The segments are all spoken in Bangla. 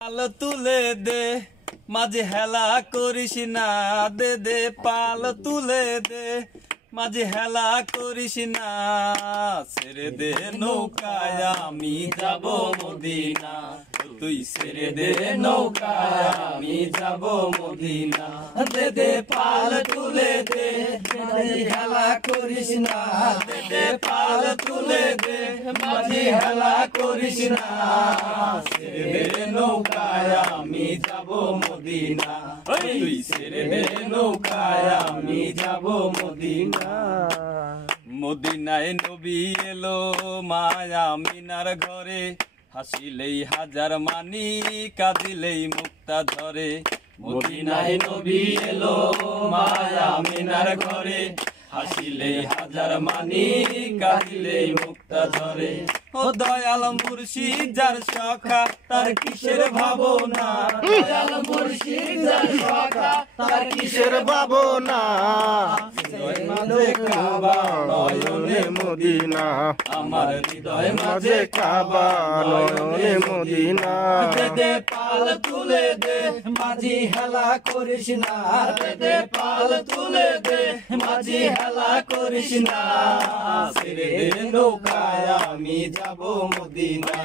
পাল তুলে দে মাঝে হেলা করিস না, দে দে পাল তুলে দে মাঝে হেলা করিস না। ছেড়ে দে নৌকায় আমি যাব মদিনা, তুই ছেড়ে দে নৌকায় আমি যাব মদিনা। দে দে পাল তুলে দে মাঝে হেলা করিস না, দে দে পাল তুলে দে মাঝে হেলা করিস না। ছেড়ে দে নৌকায় আমি যাব মদিনা, তুই ছেড়ে দে নৌকায় আমি যাব মদিনা। মদিনায় নবী এলো মায়া মিনার ঘরে, হাসিলেই হাজার মানি কাঁদিলেই মুক্তা ধরে। মদিনায় নবী এলো মায়া মিনার ঘরে, হাসিলেই হাজার মানি কাঁদিলেই মুক্তা ধরে। ও দয়াল মুর্শিদ যার সখা তার কিসের ভাবনা, দয়াল মুর্শিদ যার সখা তার কিসের ভাবনা। হৃদয় মাঝে কাবা নয়নে মদিনা, আমার হৃদয় মাঝে কাবা নয়নে মদিনা। দে দে পাল তুলে দে মাঝি হেলা করিস না, দে দে পাল তুলে দে মাঝি হেলা করিস না। ছেড়ে দে নৌকায় আমি যাব মদিনা,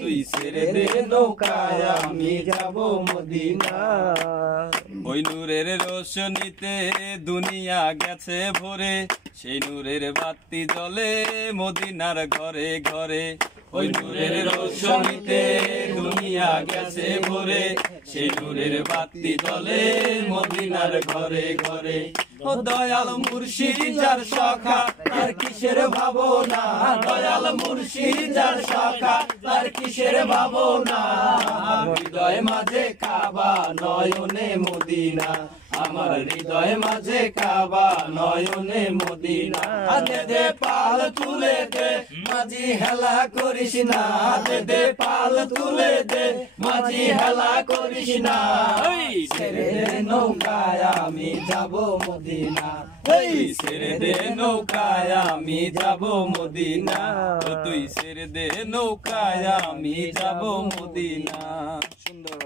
তুই ছেড়ে দে নৌকায় আমি যাব মদিনা। ওই নূরের রোশনীতে দুনিয়া গেছে ভরে, সেই নূরের বাতি জ্বলে মদিনার ঘরে ঘরে। ওই নূরের রোশনীতে দুনিয়া গেছে ভরে, সেই নূরের বাতি জ্বলে মদিনার ঘরে ঘরে। ও দয়াল মুর্শিদ যার সখা তার কিসের ভাবনা, দয়াল মুর্শিদ যার সখা তার কিসের ভাবনা। হৃদয় মাঝে কাবা নয়নে মদিনা, আমার হৃদয় মাঝে কাবা নয়নে মদিনা। দে দে পাল তুলে দে মাঝি হেলা করিস না, দে দে পাল তুলে দে মাঝি হেলা করিস না। ছেড়ে দে নৌকায় আমি যাব মদিনা, ছেড়ে দে নৌকায় আমি যাব মদিনা, তুই ছেড়ে দে নৌকায় আমি যাব মদিনা। সুন্দর।